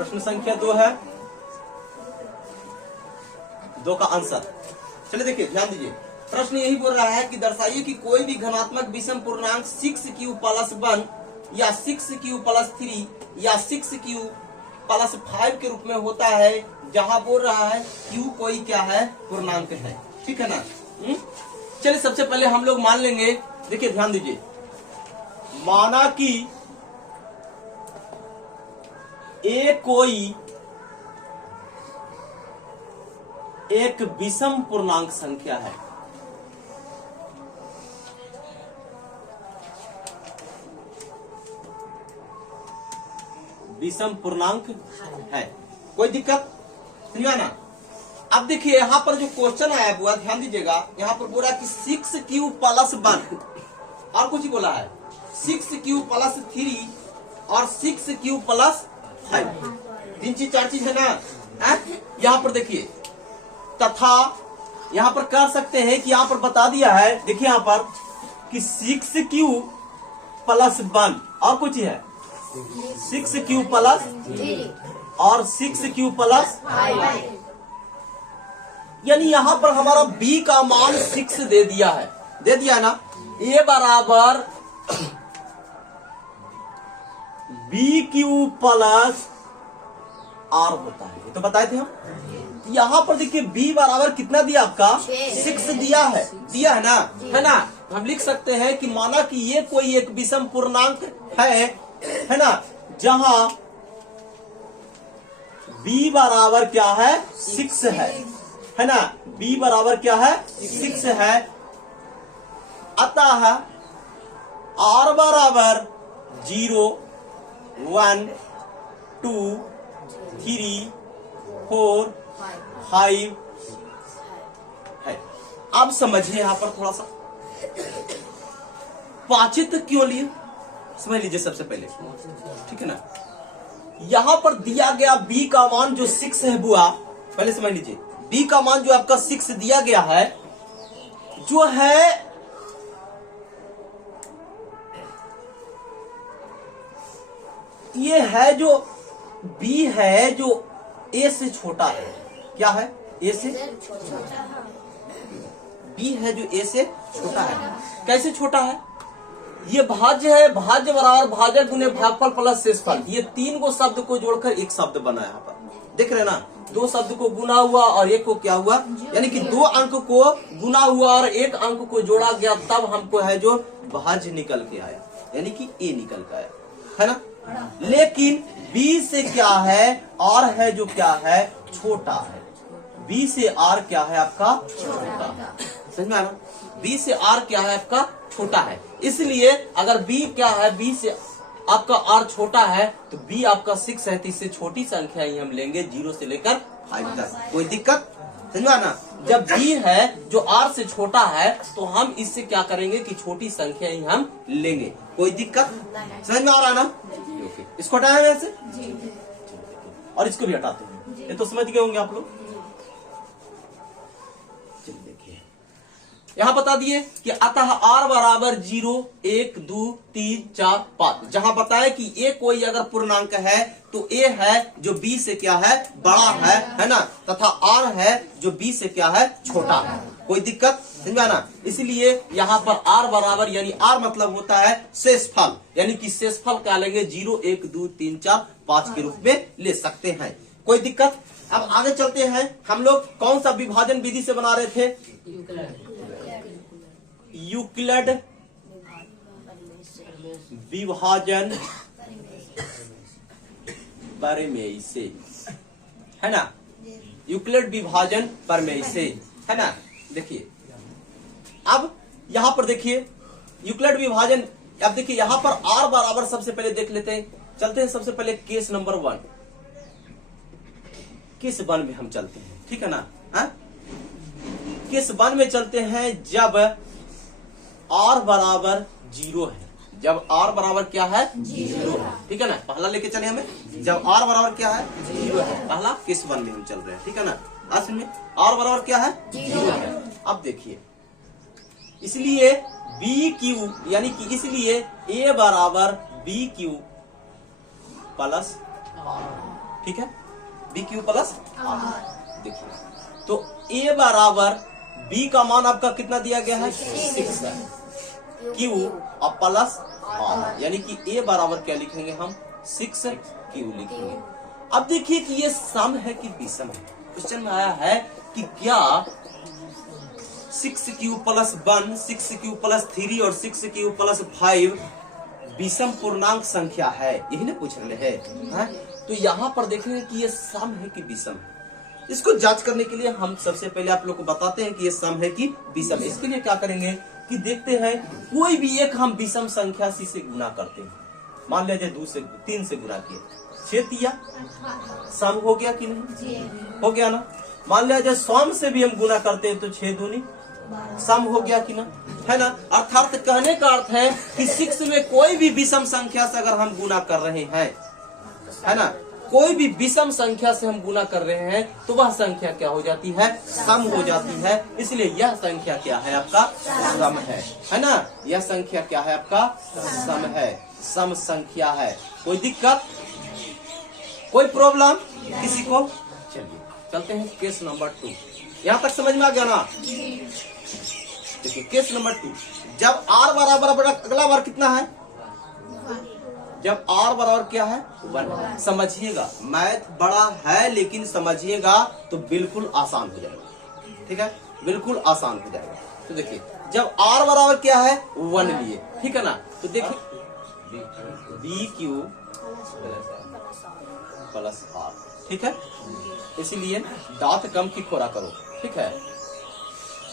प्रश्न संख्या 2 है, 2 का आंसर। चलिए देखिए, ध्यान दीजिए। प्रश्न यही बोल रहा है कि दर्शाइए कि कोई भी धनात्मक विषम पूर्णांक 6q+1 या 6q+3 या 6q+5 के रूप में होता है, जहां बोल रहा है q कोई क्या है, पूर्णांक है। ठीक है ना। चलिए सबसे पहले हम लोग मान लेंगे, देखिए ध्यान दीजिए, माना कि ए कोई एक विषम पूर्णांक संख्या है। विषम पूर्णांक है, कोई दिक्कत समझा ना। अब देखिए यहां पर जो क्वेश्चन आया हुआ, ध्यान दीजिएगा, यहां पर बोला कि 6q+1 और कुछ ही बोला है 6q+3 और 6q+5, 3 चीज 4 चीज है ना। यहां पर देखिए, तथा यहां पर कर सकते हैं कि यहां पर बता दिया है, देखिए यहां पर कि 6q+1 और कुछ ही है 6q+ और 6q+5, यानी यहां पर हमारा b का मान 6 दे दिया है, दे दिया ना। a बराबर bq+r होता है, ये तो बताए थे हम। यहाँ पर देखिए b बराबर कितना दिया आपका, 6 दिया है ना, है ना। हम लिख सकते हैं कि माना कि ये कोई एक विषम पूर्णांक है ना, जहां b बराबर क्या है, 6 है ना। b बराबर क्या है, 6 है। अतः r बराबर 0, 1, 2, 3, 4, 5 है। अब समझिए यहां पर थोड़ा सा पाचित क्यों लिए, समझ लीजिए सबसे पहले, ठीक है ना। यहां पर दिया गया b का मान जो 6 है बुआ, पहले समझ लीजिए, b का मान जो आपका 6 दिया गया है, जो है ये है जो b है जो a से छोटा है। क्या है, a से b है जो a से छोटा है। कैसे छोटा है, ये भाज्य है, भाज्य बराबर भाजक गुने भागफल प्लस शेषफल, ये 3 को शब्द को जोड़कर एक शब्द बना। यहाँ पर देख रहे हैं ना, 2 शब्द को गुना हुआ और 1 को क्या हुआ, यानी कि 2 अंक को गुना हुआ और 1 अंक को जोड़ा गया, तब हमको है जो भाज्य निकल के आया, यानी कि a निकल के आया, है ना। लेकिन b से क्या है, r है जो क्या है, छोटा है। b से r क्या है आपका, छोटा। समझ में आना, b से r क्या है आपका, छोटा है। इसलिए अगर b क्या है, b से आपका r छोटा है, तो b आपका 6 है, तो इससे छोटी संख्या ही हम लेंगे 0 से लेकर 5 तक। कोई दिक्कत, समझ में आना। जब b है जो r से छोटा है, तो हम इससे क्या करेंगे कि छोटी संख्या ही हम लेंगे। कोई दिक्कत, समझ में आ रहा ना। इसको हटाया वैसे और इसको भी हटाते हैं, ये तो समझ गए होंगे आप लोग। चलिए देखिए, यहां बता दिए कि अतः r बराबर 0, 1, 2, 3, 4, 5, जहां बताया कि a कोई अगर पूर्णांक है तो a है जो b से क्या है, बड़ा है ना, तथा r है जो b से क्या है, छोटा है। कोई दिक्कत, समझा ना। इसलिए यहाँ पर r बराबर, यानी r मतलब होता है शेषफल, यानी कि शेषफल क्या लेंगे, 0, 1, 2, 3, 4, 5 के रूप में ले सकते हैं। कोई दिक्कत। अब आगे चलते हैं, हम लोग कौन सा विभाजन विधि से बना रहे थे, यूक्लिड विभाजन प्रमेय से, है ना, यूक्लिड विभाजन प्रमेय से, है ना। देखिए अब यहां पर देखिए यूक्लिड विभाजन, अब देखिए यहां पर r बराबर, सबसे पहले देख लेते हैं, चलते हैं सबसे पहले केस नंबर 1, केस 1 में हम चलते हैं, ठीक है ना। केस 1 में चलते हैं, जब r बराबर 0 है, जब r बराबर क्या है, 0 है, ठीक है ना। पहला लेके चले हमें, जब r बराबर क्या है, 0 है, पहला केस 1 में हम चल रहे हैं, ठीक है ना। आज में r बराबर क्या है, 0 है। अब देखिए, इसलिए BQ, यानी कि इसलिए a बराबर BQ प्लस r, ठीक है, बी क्यू प्लस आर। देखिए तो ए बराबर बी का मान आपका कितना दिया गया है 6 है, क्यू और प्लस आर, यानी कि ए बराबर क्या लिखेंगे हम 6 क्यू लिखेंगे। अब देखिए कि ये सम है कि विषम है। क्वेश्चन में आया है कि क्या 6q प्लस 1, 6q प्लस 3 और 6q प्लस 5 विषम पूर्णांक संख्या है, यही ना पूछ रहे हैं। तो यहाँ पर देखेंगे कि ये सम है कि विषम है। इसको जांच करने के लिए हम सबसे पहले आप लोग को बताते हैं कि ये सम है कि विषम है। इसके लिए क्या करेंगे कि देखते हैं कोई भी एक हम विषम संख्या सी से गुना करते हैं। मान लीजिए 2 से 3 से गुना किए, 6 दिया, सम हो गया कि नहीं, हो गया ना। मान लीजिए 100 से भी हम गुना करते हैं तो 6 दूनी सम हो गया कि ना, है ना। अर्थात कहने का अर्थ है कि 6 में कोई भी विषम संख्या से अगर हम गुना कर रहे हैं, है ना, कोई भी विषम संख्या से हम गुना कर रहे हैं तो वह संख्या क्या हो जाती है, सम हो जाती है। इसलिए यह संख्या क्या है आपका सम है ना। यह संख्या क्या है आपका सम है, सम संख्या है। कोई दिक्कत, कोई प्रॉब्लम किसी को? चलिए चलते हैं केस नंबर 2। यहाँ तक समझ में आ गया ना। देखिए केस नंबर 2, जब r बराबर अगला बार कितना है, जब r बराबर क्या है 1। समझिएगा मैथ बड़ा है लेकिन समझिएगा तो बिल्कुल आसान हो जाएगा, ठीक है, बिल्कुल आसान हो जाएगा। तो देखिए जब r बराबर क्या है 1 लिए, ठीक है ना, तो देखिए बी क्यू प्लस आर, ठीक है, इसीलिए दांत कम की खोरा करो, ठीक है।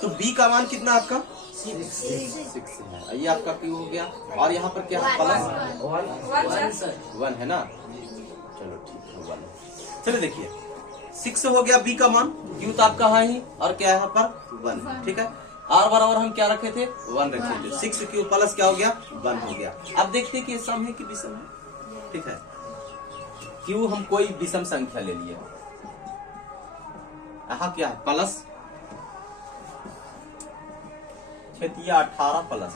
तो b का मान कितना आपका 6 है, ये आपका क्यू हो गया, और यहाँ पर क्या है प्लस 1 है ना। चलो ठीक है 1। चलो देखिए 6 हो गया b का मान, क्यू तो आपका है ही, और क्या है यहाँ पर 1, ठीक है। r बराबर हम क्या रखे थे 1 रखे थे, 6 क्यू प्लस क्या हो गया 1 हो गया। अब देखते हैं कि सम है कि विषम है, ठीक है। क्यू हम कोई विषम संख्या ले लिए, यहाँ क्या है प्लस 18 प्लस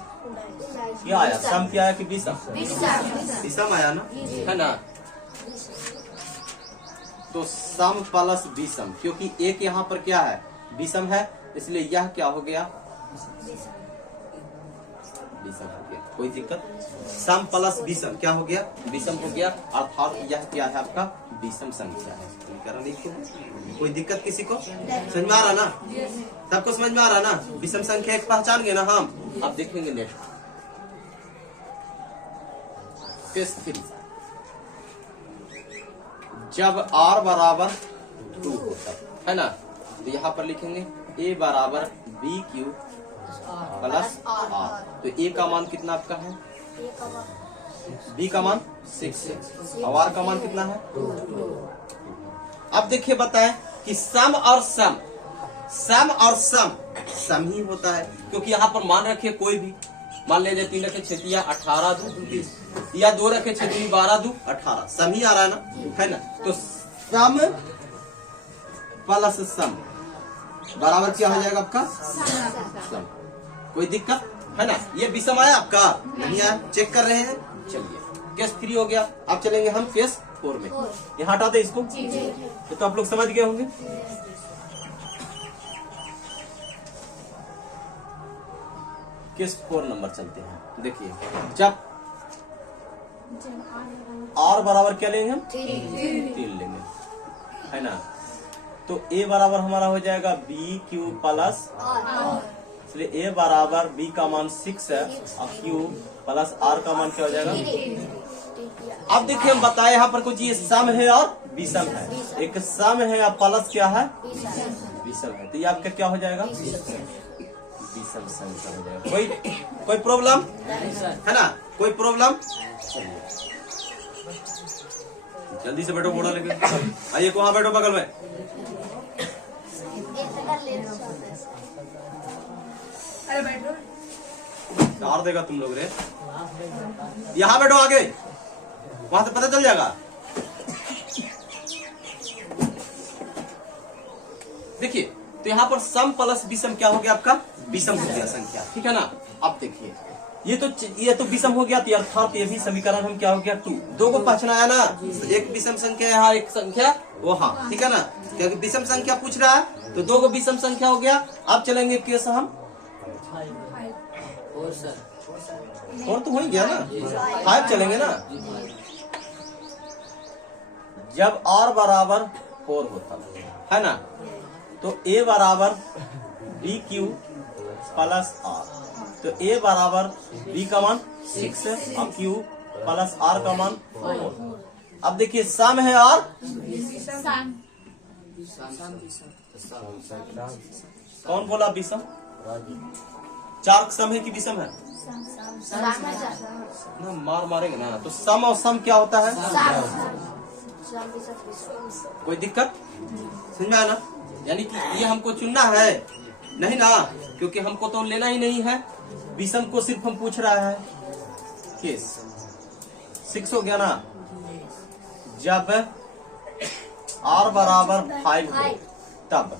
क्या आया, सम क्या आया कि विषम, विषम आया ना, है ना। तो सम प्लस विषम, क्योंकि एक यहाँ पर क्या है विषम है, इसलिए यह क्या हो गया विषम हो गया। कोई दिक्कत, सम प्लस विषम क्या हो गया विषम हो गया, अर्थात यह क्या है आपका विषम संख्या है। कोई दिक्कत किसी को? समझ में आ रहा ना, सबको समझ में आ रहा ना। विषम संख्या एक पहचान गए ना हम। अब देखेंगे नेक्स्ट केस 3, जब r बराबर 2 होता है ना, तो यहाँ पर लिखेंगे a बराबर बी क्यू प्लस आर। तो a का मान कितना आपका है, b का मान 6 है, और r का मान कितना है 2। अब देखिए बताएं कि सम और सम, सम और सम ही होता है, क्योंकि यहाँ पर मान रखे कोई भी, मान लीजिए 3 रखे 6 या 18 2 20, या 2 रखे 6 12 2 18, सम ही आ रहा है ना, है ना। तो सम प्लस सम बराबर क्या हो जाएगा आपका सम। कोई दिक्कत है ना, ये विषम आया आपका नहीं आया, चेक कर रहे हैं। चलिए केस 3 हो गया, अब चलेंगे हम केस 4 में। यहाँ हटा दे इसको, तो आप लोग समझ गए होंगे। केस 4 नंबर चलते हैं। देखिए जब r बराबर क्या लेंगे हम 3 लेंगे, है ना। तो a बराबर हमारा हो जाएगा बी क्यू प्लस, इसलिए a बराबर b का मान 6 है और q प्लस r का मान क्या हो जाएगा। अब देखिए हम बताए यहाँ पर कुछ ये सम है और विषम है, एक सम है और प्लस क्या है विषम है, तो ये आपका क्या हो जाएगा विषम संख्या हो जाएगा। कोई प्रॉब्लम है ना, कोई प्रॉब्लम? जल्दी से बैठो, बोड़ा लेके आइए, वहां बैठो बगल में। अरे बैठो, मार देगा तुम लोग रे। यहाँ बैठो आगे, वहां से पता चल जाएगा। देखिए तो यहाँ पर सम प्लस विषम क्या हो गया आपका विषम हो गया संख्या, ठीक है ना। अब देखिए ये तो विषम हो गया, तो अर्थात ये भी समीकरण हम क्या हो गया 2। 2 को पहचाना ना, एक विषम संख्या यहाँ, एक संख्या वहाँ, ठीक है ना, क्योंकि विषम संख्या पूछ रहा है तो 2 को विषम संख्या हो गया। अब चलेंगे केस हम 4 तो हो ही गया ना, 5 चलेंगे ना। जब r बराबर 4 होता है ना, तो a बराबर बी क्यू प्लस r, तो a बराबर b का मान 6 और q प्लस r का मान 4। अब देखिए सम है और कौन बोला विषम? 4 सम है कि विषम है? ना मार मारेंगे ना, तो सम और सम क्या होता है? कोई दिक्कत समझ में आया ना? यानी कि ये हमको चुनना है नहीं ना, क्योंकि हमको तो लेना ही नहीं है, विषम को सिर्फ हम पूछ रहा है। केस 6 हो गया ना। जब r बराबर 5 हो तब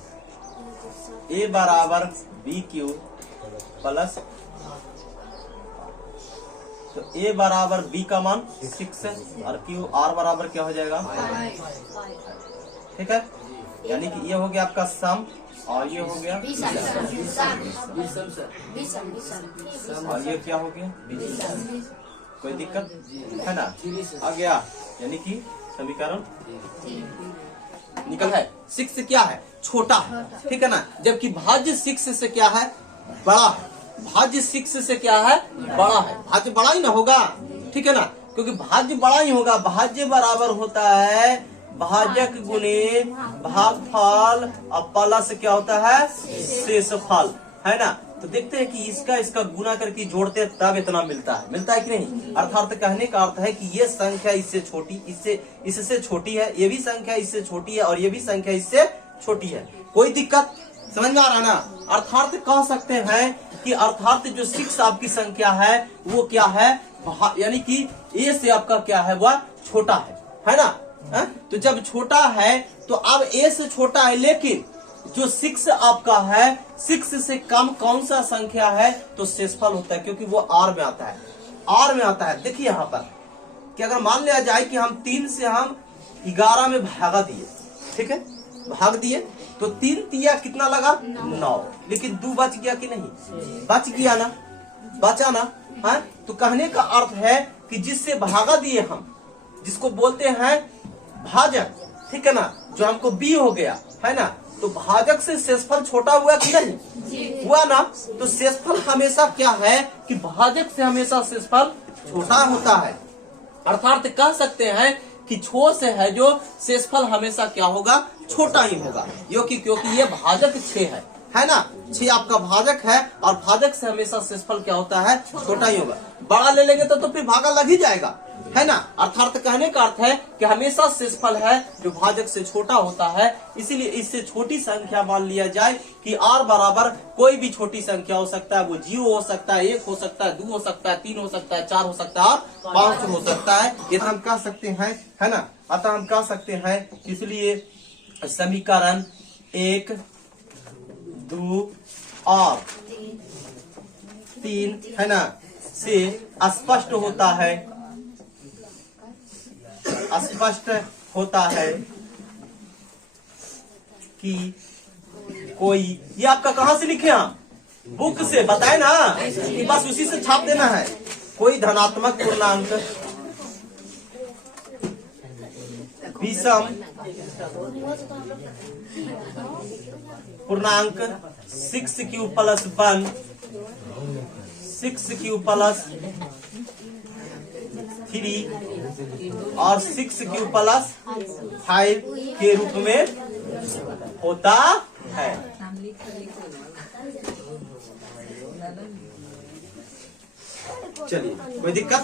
a बराबर बी क्यू प्लस, तो a बराबर b का मान 6 और q r बराबर क्या हो जाएगा? ठीक है, यानी कि ये हो गया आपका सम और ये हो गया और ये क्या हो गया? कोई दिक्कत है ना? आ गया, यानी कि समीकरण निकल है। 6 क्या है? छोटा है, ठीक है ना, जबकि भाज्य 6 से क्या है? बड़ा है। भाज्य 6 से क्या है? बड़ा है। भाज्य बड़ा ही ना होगा, ठीक है ना, क्योंकि भाज्य बड़ा ही होगा। भाज्य बराबर होता है भाजक गुणे भागफल और प्लस क्या होता है? शेषफल, है ना। तो देखते हैं कि इसका गुना करके जोड़ते हैं तब इतना मिलता है कि नहीं। अर्थात कहने का अर्थ है कि ये संख्या इससे छोटी, इससे छोटी है, ये भी संख्या इससे छोटी है और ये भी संख्या इससे छोटी है। कोई दिक्कत समझ में आ रहा ना? अर्थात कह सकते हैं कि अर्थात जो 6 आपकी संख्या है वो क्या है? यानी कि a से आपका क्या है? वह छोटा है ना। तो जब छोटा है तो अब a से छोटा है, लेकिन जो 6 आपका है 6 से कम कौन सा संख्या है? तो शेषफल होता है, क्योंकि वो r में आता है। r में आता है। देखिए यहाँ पर कि अगर मान लिया जाए कि हम 3 से हम 11 में भागा दिए, ठीक है, भाग दिए, तो 3 तिया कितना लगा? 9, लेकिन 2 बच गया कि नहीं? बच गया ना, बचा ना, है। तो कहने का अर्थ है कि जिससे भागा दिए हम, जिसको बोलते हैं भाजक, ठीक है ना, जो हमको b हो गया, है ना, तो भाजक से शेषफल छोटा हुआ कि नहीं? हुआ ना। तो शेषफल हमेशा क्या है कि भाजक से हमेशा शेषफल छोटा होता है। अर्थात कह सकते हैं कि छो से है जो शेषफल हमेशा क्या होगा? छोटा ही होगा, क्योंकि ये भाजक 6 है ना। 6 आपका भाजक है और भाजक से हमेशा शेषफल क्या होता है? छोटा ही होगा। बड़ा ले लेंगे तो फिर भागा लग ही जाएगा, है ना। अर्थात कहने का अर्थ है कि हमेशा शेषफल है जो भाजक से छोटा होता है। इसीलिए इससे छोटी संख्या मान लिया जाए कि r बराबर कोई भी छोटी संख्या हो सकता है। वो 0 हो सकता है, 1 हो सकता है, 2 हो सकता है, 3 हो सकता है, 4 हो सकता है और 5 हो सकता है। ये हम कह सकते हैं, है ना। अतः हम कह सकते हैं, इसलिए समीकरण 1, 2 और 3, है ना, से स्पष्ट होता है कि कोई, ये आपका कहां से लिखे हम? बुक से बताए ना, कि बस उसी से छाप देना है। कोई धनात्मक पूर्णांक विषम पूर्णांक 6q प्लस 1, 6q प्लस 3 और 6q प्लस 5 के रूप में होता है। चलिए, कोई दिक्कत?